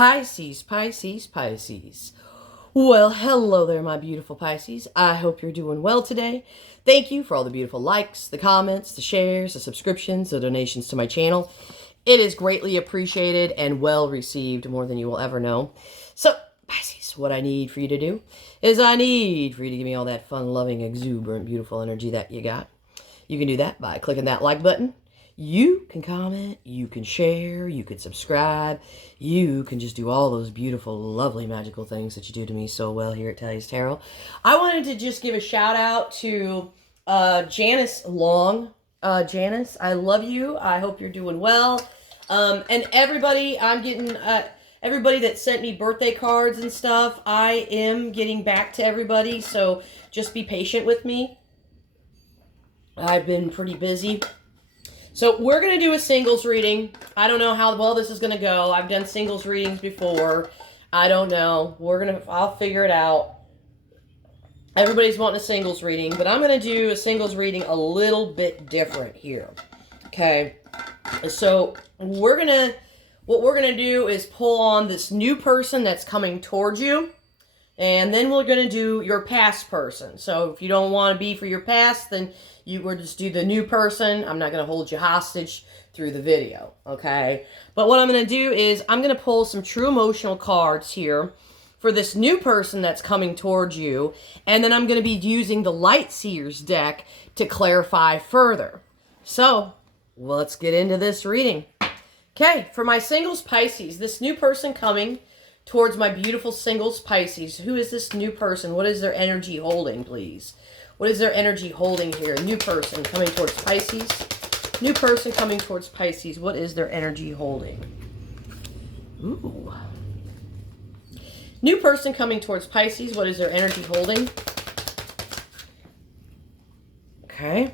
Pisces, Pisces, Pisces. Well, hello there, my beautiful Pisces. I hope you're doing well today. Thank you for all the beautiful likes, the comments, the shares, the subscriptions, the donations to my channel. It is greatly appreciated and well received, more than you will ever know. So, Pisces, what I need for you to do is I need for you to give me all that fun, loving, exuberant, beautiful energy that you got. You can do that by clicking that like button. You can comment, you can share, you can subscribe, you can just do all those beautiful, lovely, magical things that you do to me so well here at Talia's Tarot. I wanted to just give a shout out to Janice Long. Janice, I love you. I hope you're doing well. And everybody, I'm getting, everybody that sent me birthday cards and stuff, I am getting back to everybody, so just be patient with me. I've been pretty busy. So we're going to do a singles reading. I don't know how well this is going to go. I've done singles readings before. I don't know. I'll figure it out. Everybody's wanting a singles reading, but I'm going to do a singles reading a little bit different here. Okay. So what we're going to do is pull on this new person that's coming towards you. And then we're going to do your past person. So if you don't want to be for your past, then you will just do the new person. I'm not going to hold you hostage through the video, okay? But what I'm going to do is I'm going to pull some true emotional cards here for this new person that's coming towards you. And then I'm going to be using the Light Seers deck to clarify further. So let's get into this reading. Okay, for my singles Pisces, this new person coming towards my beautiful singles Pisces. Who is this new person? What is their energy holding, please? What is their energy holding here? New person coming towards Pisces. New person coming towards Pisces. What is their energy holding? Ooh. New person coming towards Pisces. What is their energy holding? Okay.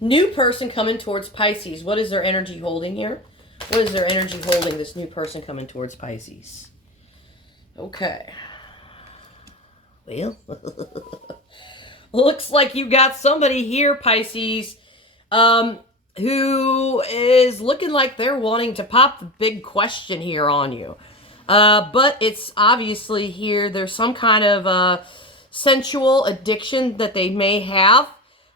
New person coming towards Pisces. What is their energy holding here? What is their energy holding, this new person coming towards Pisces? Okay. Well, looks like you got somebody here, Pisces, who is looking like they're wanting to pop the big question here on you. But it's obviously here, there's some kind of sensual addiction that they may have,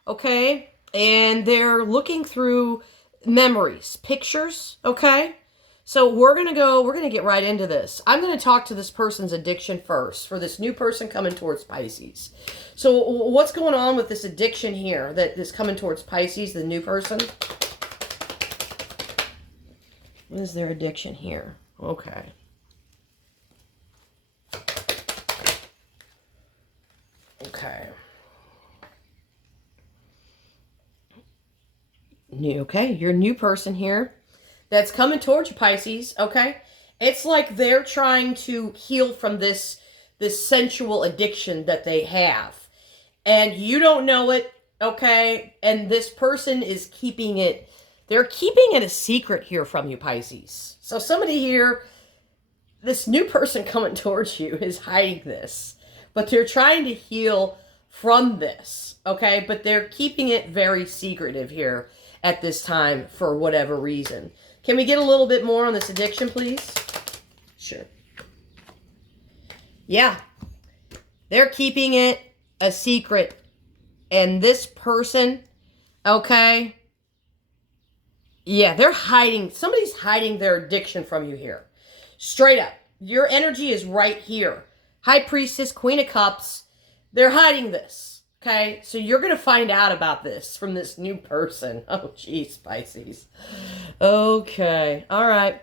okay? And they're looking through memories, pictures, okay? So we're going to get right into this. I'm going to talk to this person's addiction first for this new person coming towards Pisces. So what's going on with this addiction here that is coming towards Pisces, the new person? What is their addiction here? Okay. Okay. Okay, your new person here that's coming towards you, Pisces, okay? It's like they're trying to heal from this sensual addiction that they have. And you don't know it, okay? And this person is keeping it, they're keeping it a secret here from you, Pisces. So somebody here, this new person coming towards you is hiding this. But they're trying to heal from this, okay? But they're keeping it very secretive here at this time for whatever reason. Can we get a little bit more on this addiction, please? Sure. Yeah. They're keeping it a secret. And this person, okay? Yeah, they're hiding. Somebody's hiding their addiction from you here. Straight up. Your energy is right here. High Priestess, Queen of Cups. They're hiding this. Okay, so you're going to find out about this from this new person. Oh, geez, Pisces. Okay, all right.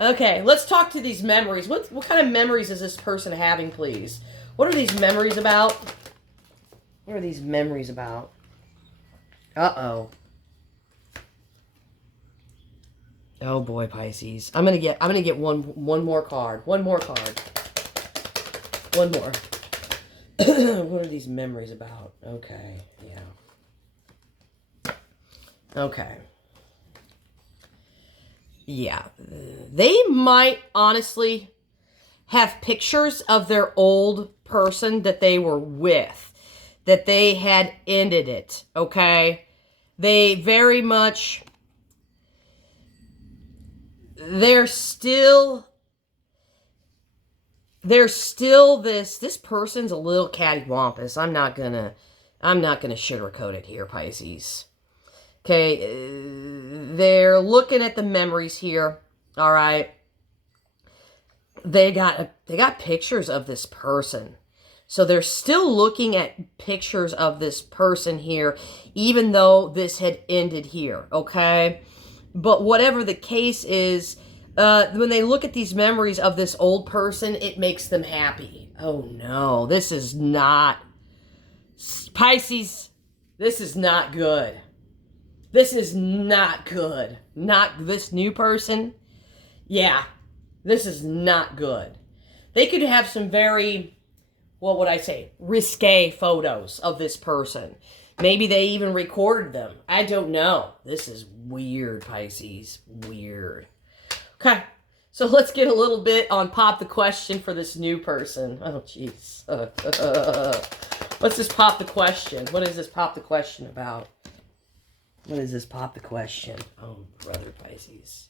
Okay, let's talk to these memories. What kind of memories is this person having, please? What are these memories about? What are these memories about? Uh-oh. Oh, boy, Pisces. I'm gonna get one more card. One more card. One more. What are these memories about? Okay, yeah. Okay. Yeah. They might honestly have pictures of their old person that they were with, that they had ended it, okay? They very much there's still this person's a little cattywampus. I'm not gonna sugarcoat it here, Pisces. Okay, they're looking at the memories here. All right, they got pictures of this person, so they're still looking at pictures of this person here, even though this had ended here. Okay, but whatever the case is, when they look at these memories of this old person, it makes them happy. Oh no, this is not, Pisces, this is not good. This is not good. Not this new person. Yeah, this is not good. They could have some very, what would I say, risque photos of this person. Maybe they even recorded them. I don't know. This is weird, Pisces. Weird. Okay, so let's get a little bit on pop the question for this new person. Oh, jeez. Let's just pop the question. What is this pop the question about? What is this pop the question? Oh, brother, Pisces.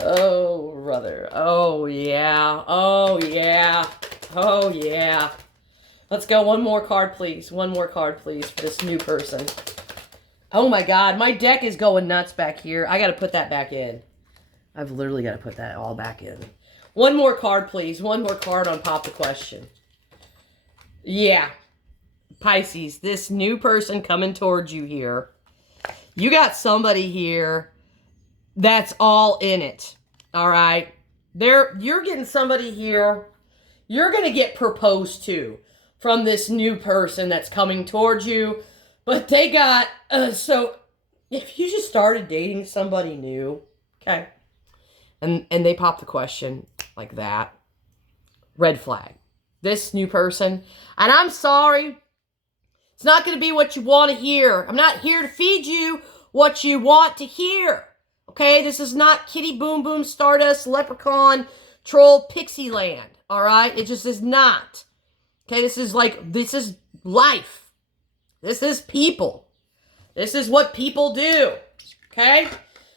Oh, brother. Oh, yeah. Oh, yeah. Oh, yeah. Let's go. One more card, please. One more card, please, for this new person. Oh, my God. My deck is going nuts back here. I got to put that back in. I've literally got to put that all back in. One more card, please. One more card on pop the question. Yeah. Pisces, this new person coming towards you here. You got somebody here that's all in it. All right. You're getting somebody here. You're going to get proposed to from this new person that's coming towards you. But they got, so if you just started dating somebody new, okay, and they pop the question like that, red flag. This new person, and I'm sorry, it's not going to be what you want to hear. I'm not here to feed you what you want to hear. Okay, this is not Kitty Boom Boom Stardust Leprechaun Troll Pixie Land. All right, it just is not. Okay, this is life. This is people. This is what people do. Okay,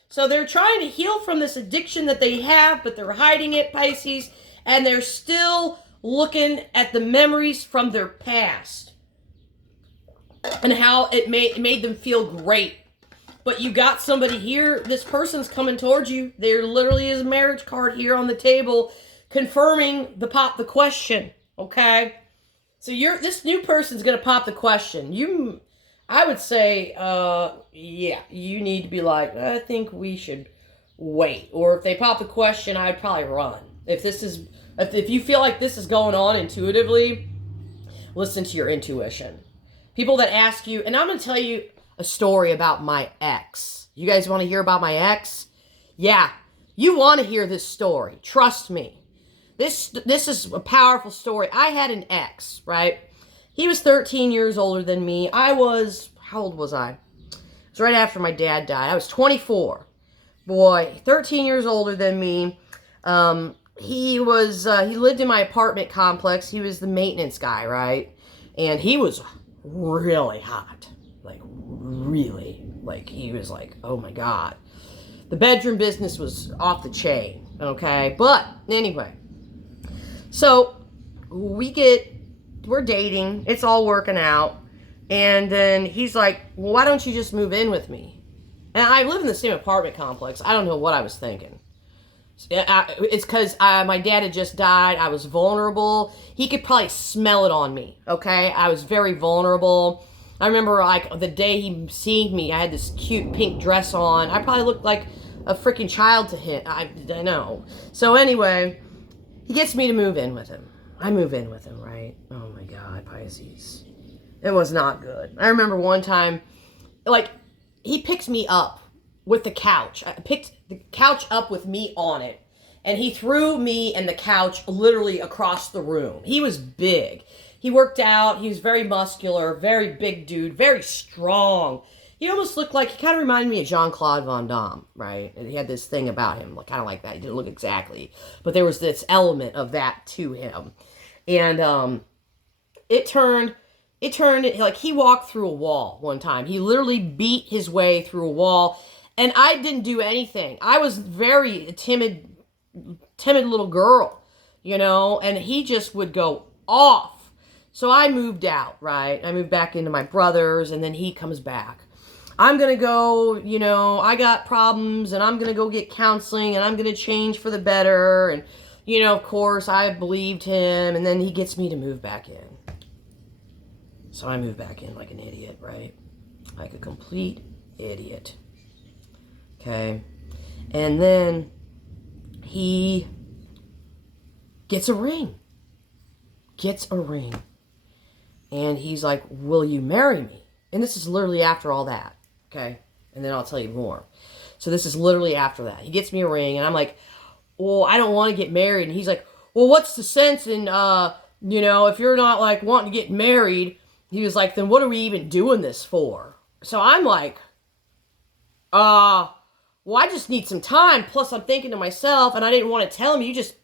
so they're trying to heal from this addiction that they have, but they're hiding it, Pisces, and they're still looking at the memories from their past and how it made them feel great. But you got somebody here, this person's coming towards you. There literally is a marriage card here on the table confirming the pop the question, okay? So this new person's going to pop the question. I would say, yeah, you need to be like, I think we should wait. Or if they pop the question, I'd probably run. If you feel like this is going on intuitively, listen to your intuition. People that ask you, and I'm going to tell you a story about my ex. You guys want to hear about my ex? Yeah, you want to hear this story. Trust me. This is a powerful story. I had an ex, right? He was 13 years older than me. How old was I? It was right after my dad died. I was 24. Boy, 13 years older than me. He lived in my apartment complex. He was the maintenance guy, right? And he was really hot. He was like, oh my God. The bedroom business was off the chain, okay? But anyway, so we're dating. It's all working out. And then he's like, well, why don't you just move in with me? And I live in the same apartment complex. I don't know what I was thinking. It's because my dad had just died. I was vulnerable. He could probably smell it on me, okay? I was very vulnerable. I remember, the day he seen me, I had this cute pink dress on. I probably looked like a freaking child to him. I know. So anyway, he gets me to move in with him. I move in with him, right? Oh my God, Pisces. It was not good. I remember one time, he picks me up with the couch. I picked the couch up with me on it. And he threw me and the couch literally across the room. He was big. He worked out. He was very muscular, very big dude, very strong. He almost looked like, he kind of reminded me of Jean-Claude Van Damme, right? And he had this thing about him, kind of like that. He didn't look exactly, but there was this element of that to him. And it turned, he walked through a wall one time. He literally beat his way through a wall. And I didn't do anything. I was very timid little girl, you know, and he just would go off. So I moved out, right? I moved back into my brother's, and then he comes back. I'm going to go, you know, I got problems, and I'm going to go get counseling, and I'm going to change for the better. And, you know, of course, I believed him, and then he gets me to move back in. So I moved back in like an idiot, right? Like a complete idiot. Okay. And then he gets a ring. And he's like, will you marry me? And this is literally after all that. Okay. And then I'll tell you more. So this is literally after that. He gets me a ring, and I'm like, well, I don't want to get married. And he's like, well, what's the sense in, you know, if you're not like wanting to get married? He was like, then what are we even doing this for? So I'm like, well, I just need some time. Plus I'm thinking to myself, and I didn't want to tell him, you just,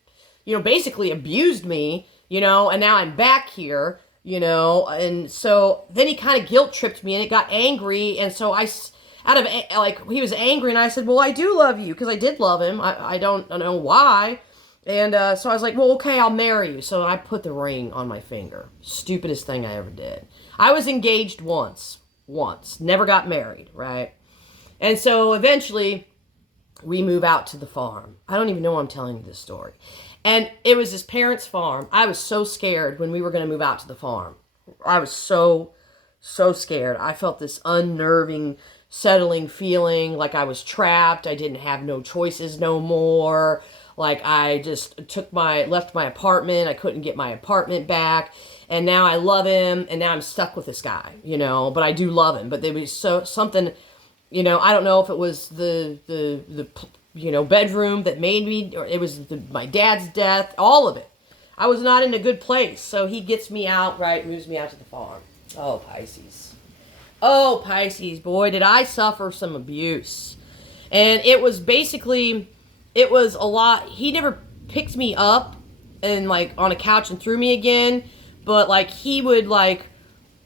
you know, basically abused me, you know, and now I'm back here, you know. And so then he kind of guilt tripped me, and it got angry. And so he was angry, and I said, well, I do love you, because I did love him. I don't know why. And so I was like, well, okay, I'll marry you. So I put the ring on my finger. Stupidest thing I ever did. I was engaged once, never got married, right? And so eventually we move out to the farm. I don't even know why I'm telling you this story. And it was his parents' farm. I was so scared when we were going to move out to the farm. I was so scared. I felt this unnerving, settling feeling like I was trapped. I didn't have no choices no more. Like I just left my apartment. I couldn't get my apartment back. And now I love him, and now I'm stuck with this guy, you know, but I do love him. But there was something, you know, I don't know if it was the you know, bedroom that made me, or it was my dad's death, all of it. I was not in a good place. So he gets me out, right, moves me out to the farm. Oh, Pisces. Oh, Pisces, boy, did I suffer some abuse. And it was basically, it was a lot. He never picked me up and like on a couch and threw me again. But like he would like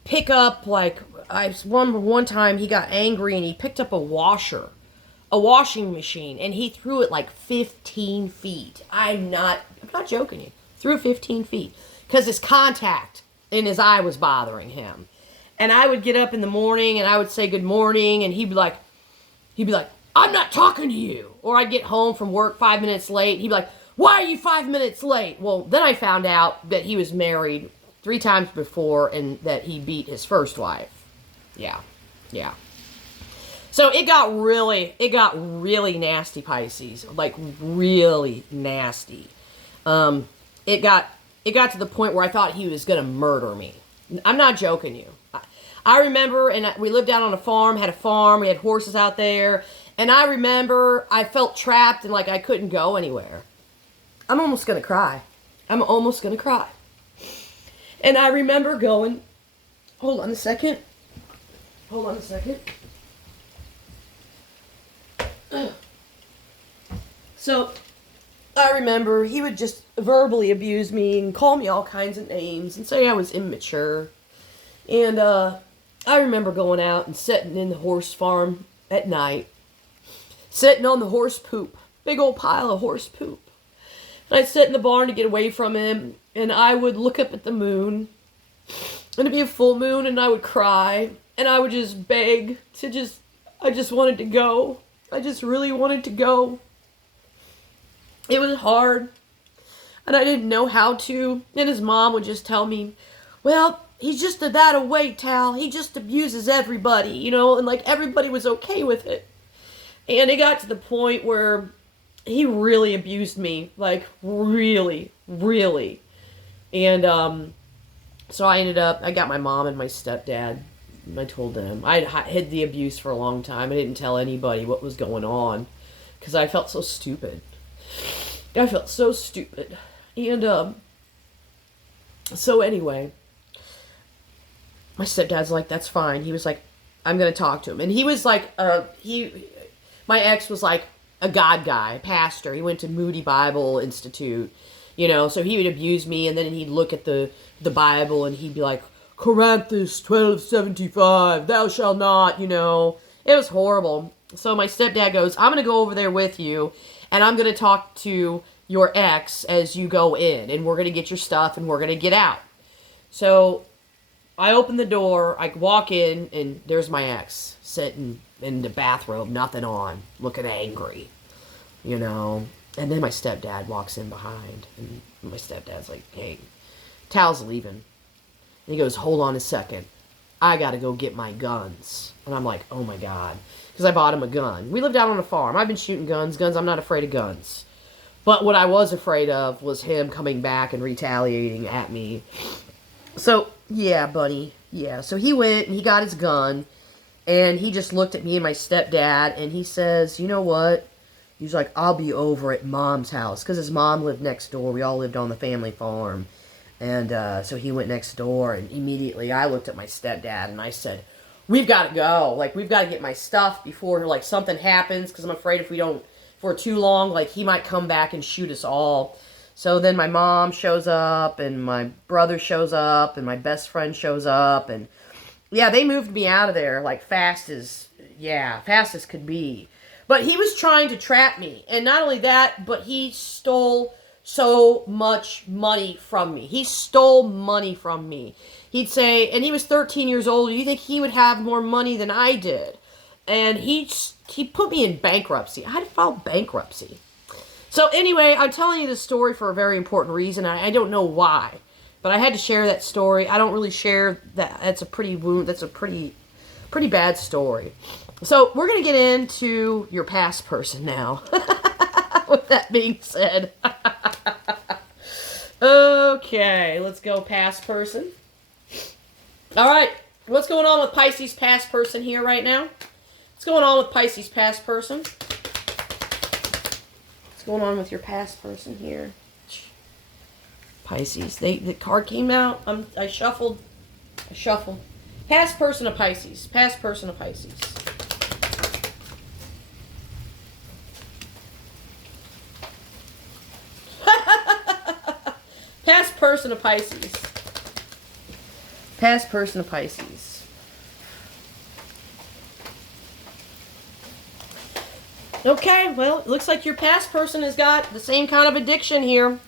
pick up, like I remember one time he got angry and he picked up a washing machine, and he threw it like 15 feet. I'm not joking you. Threw 15 feet because his contact in his eye was bothering him. And I would get up in the morning and I would say good morning, and he'd be like, I'm not talking to you. Or I'd get home from work 5 minutes late. He'd be like, why are you 5 minutes late? Well, then I found out that he was married 3 times before and that he beat his first wife. Yeah. So it got really nasty, Pisces. Like really nasty. It got to the point where I thought he was going to murder me. I'm not joking you. I remember, and we lived out on a farm, we had horses out there, and I remember I felt trapped and like I couldn't go anywhere. I'm almost going to cry. And I remember going, hold on a second. So, I remember he would just verbally abuse me and call me all kinds of names and say I was immature. And I remember going out and sitting in the horse farm at night, sitting on the horse poop, big old pile of horse poop. And I'd sit in the barn to get away from him, and I would look up at the moon, and it'd be a full moon, and I would cry, and I would just beg I just wanted to go. I just really wanted to go. It was hard, and I didn't know how to, and his mom would just tell me, well, he's just a that away, Tal. He just abuses everybody, you know, and like everybody was okay with it. And it got to the point where he really abused me, like really. And so I got my mom and my stepdad, and I told them. I hid the abuse for a long time. I didn't tell anybody what was going on because I felt so stupid. And so anyway, my stepdad's like, that's fine. He was like, I'm going to talk to him. And he was like, my ex was like a God guy, pastor. He went to Moody Bible Institute, you know, so he would abuse me, and then he'd look at the Bible and he'd be like, Corinthus 12:75, thou shalt not, you know. It was horrible. So my stepdad goes, I'm going to go over there with you, and I'm going to talk to your ex as you go in, and we're going to get your stuff, and we're going to get out. So I open the door, I walk in, and there's my ex sitting in the bathrobe, nothing on, looking angry, you know. And then my stepdad walks in behind, and my stepdad's like, hey, Tal's leaving. And he goes, hold on a second. I got to go get my guns. And I'm like, oh my God. Because I bought him a gun. We lived out on a farm. I've been shooting guns. I'm not afraid of guns. But what I was afraid of was him coming back and retaliating at me. So, yeah, buddy. Yeah. So he went and he got his gun. And he just looked at me and my stepdad. And he says, you know what? He's like, I'll be over at Mom's house. Because his mom lived next door. We all lived on the family farm. And so he went next door. And immediately I looked at my stepdad and I said, we've got to go. Like, we've got to get my stuff before, like, something happens. Because I'm afraid if for too long, like, he might come back and shoot us all. So then my mom shows up. And my brother shows up. And my best friend shows up. And, yeah, they moved me out of there, like, fast as could be. But he was trying to trap me. And not only that, but he stole so much money from me. He stole money from me. He'd say, and he was 13 years old, you think he would have more money than I did? And he put me in bankruptcy. I had to file bankruptcy. So anyway, I'm telling you this story for a very important reason. I don't know why. But I had to share that story. I don't really share that. That's a pretty bad story. So we're going to get into your past person now. With that being said. Okay, let's go past person. All right, what's going on with Pisces past person here right now? What's going on with Pisces past person? What's going on with your past person here? Pisces, the card came out. I shuffled. Past person of Pisces. Past person of Pisces. Past person of Pisces. Past person of Pisces. Okay, well, it looks like your past person has got the same kind of addiction here.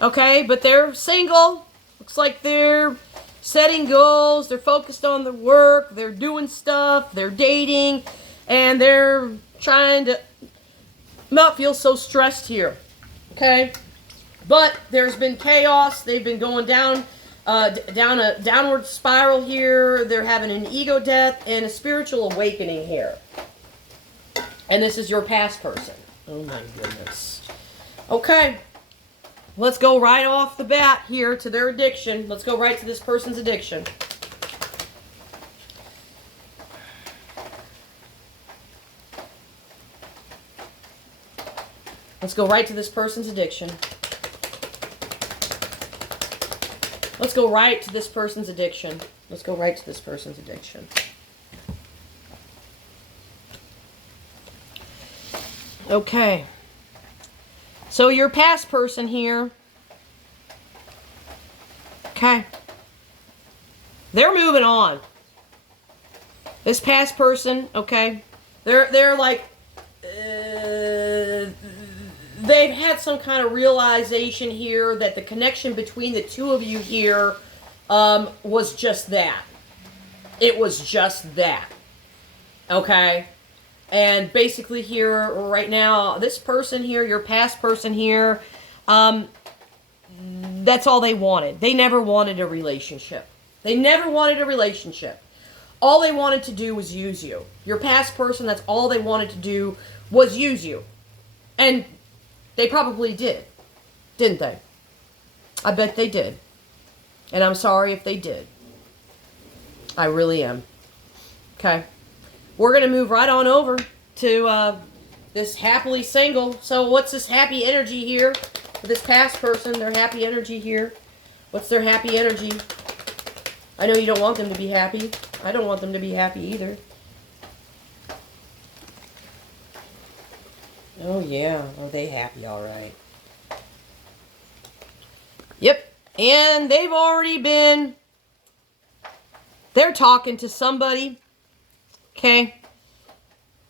Okay, but they're single. Looks like they're setting goals. They're focused on their work. They're doing stuff. They're dating. And they're trying to not feel so stressed here. Okay? But there's been chaos. They've been going down a downward spiral here. They're having an ego death and a spiritual awakening here. And this is your past person. Oh my goodness. Okay. Let's go right off the bat here to their addiction. Let's go right to this person's addiction. Let's go right to this person's addiction. Let's go right to this person's addiction. Let's go right to this person's addiction. Okay. So your past person here. Okay. They're moving on. This past person, okay. They're like they've had some kind of realization here that the connection between the two of you here was just that. It was just that. Okay? And basically here, right now, this person here, your past person here, that's all they wanted. They never wanted a relationship. They never wanted a relationship. All they wanted to do was use you. Your past person, that's all they wanted to do was use you. And they probably did, didn't they? I bet they did. And I'm sorry if they did. I really am. Okay. We're going to move right on over to this happily single. So what's this happy energy here for this past person? Their happy energy here. What's their happy energy? I know you don't want them to be happy. I don't want them to be happy either. Oh, yeah. Oh, they happy, all right. Yep. And they've already been... They're talking to somebody. Okay.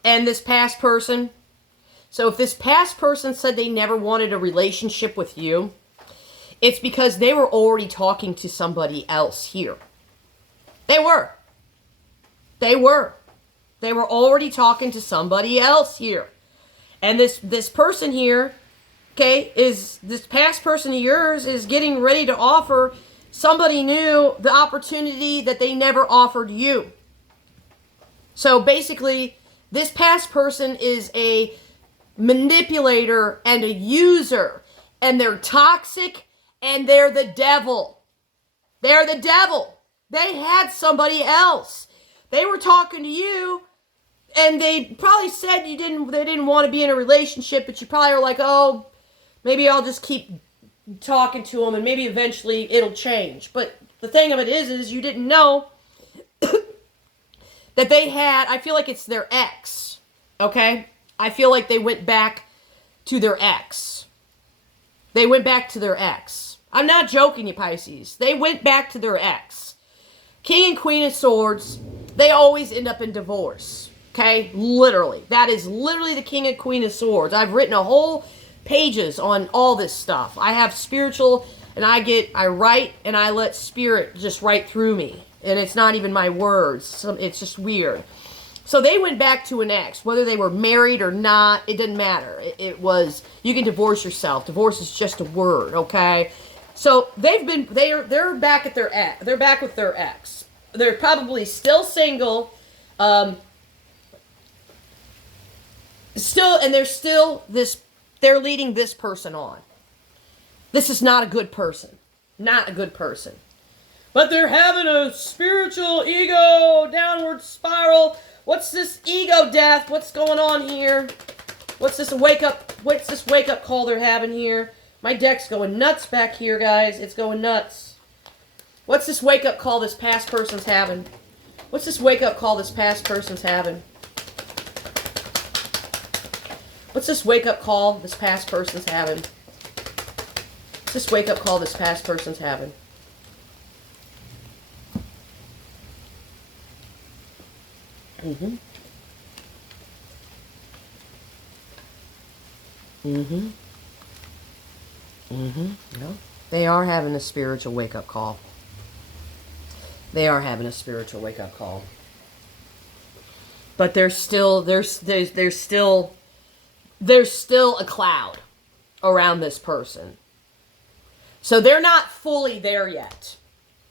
and this past person. So if this past person said they never wanted a relationship with you, it's because they were already talking to somebody else here. They were. They were. They were already talking to somebody else here. And this person here, okay, is this past person of yours is getting ready to offer somebody new the opportunity that they never offered you. So basically, this past person is a manipulator and a user, and they're toxic, and they're the devil. They're the devil. They had somebody else. They were talking to you, and they probably said they didn't want to be in a relationship, but you probably were like, oh, maybe I'll just keep talking to them, and maybe eventually it'll change. But the thing of it is you didn't know that they had, I feel like it's their ex, okay? I feel like they went back to their ex. They went back to their ex. I'm not joking, you Pisces. They went back to their ex. King and Queen of Swords, they always end up in divorce, okay? Literally. That is literally the King and Queen of Swords. I've written a whole pages on all this stuff. I have spiritual, and I write, and I let spirit just write through me. And it's not even my words. It's just weird. So they went back to an ex. Whether they were married or not, it didn't matter. It was, you can divorce yourself. Divorce is just a word, okay? So they're back at their ex. They're back with their ex. They're probably still single. They're leading this person on. This is not a good person. Not a good person. But they're having a spiritual ego downward spiral. What's this ego death? What's going on here? What's this wake up call they're having here? My deck's going nuts back here, guys. It's going nuts. What's this wake up call this past person's having? What's this wake up call this past person's having? What's this wake up call this past person's having? What's this wake up call this past person's having? Mm-hmm. Mm-hmm. Mm-hmm. No. They are having a spiritual wake-up call. They are having a spiritual wake-up call. But there's still a cloud around this person. So they're not fully there yet.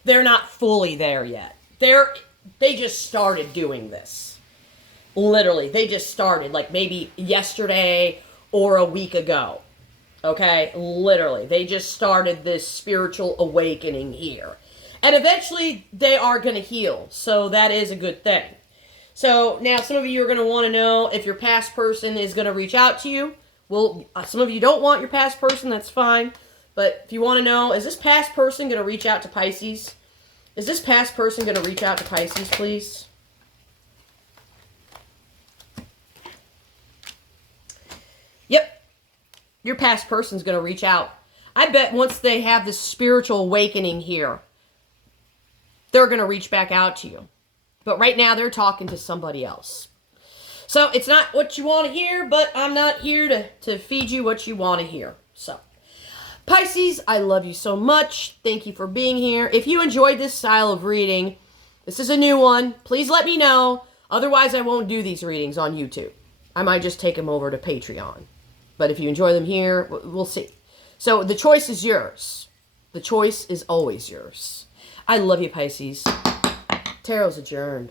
They're not fully there yet. They just started doing this. Literally, they just started, like maybe yesterday or a week ago. Okay? Literally, they just started this spiritual awakening here. And eventually, they are going to heal. So that is a good thing. So now some of you are going to want to know if your past person is going to reach out to you. Well, some of you don't want your past person, that's fine. But if you want to know, is this past person going to reach out to Pisces? Is this past person going to reach out to Pisces, please? Yep. Your past person's going to reach out. I bet once they have this spiritual awakening here, they're going to reach back out to you. But right now, they're talking to somebody else. So, it's not what you want to hear, but I'm not here to feed you what you want to hear. So, Pisces, I love you so much. Thank you for being here. If you enjoyed this style of reading, this is a new one. Please let me know. Otherwise, I won't do these readings on YouTube. I might just take them over to Patreon. But if you enjoy them here, we'll see. So the choice is yours. The choice is always yours. I love you, Pisces. Tarot's adjourned.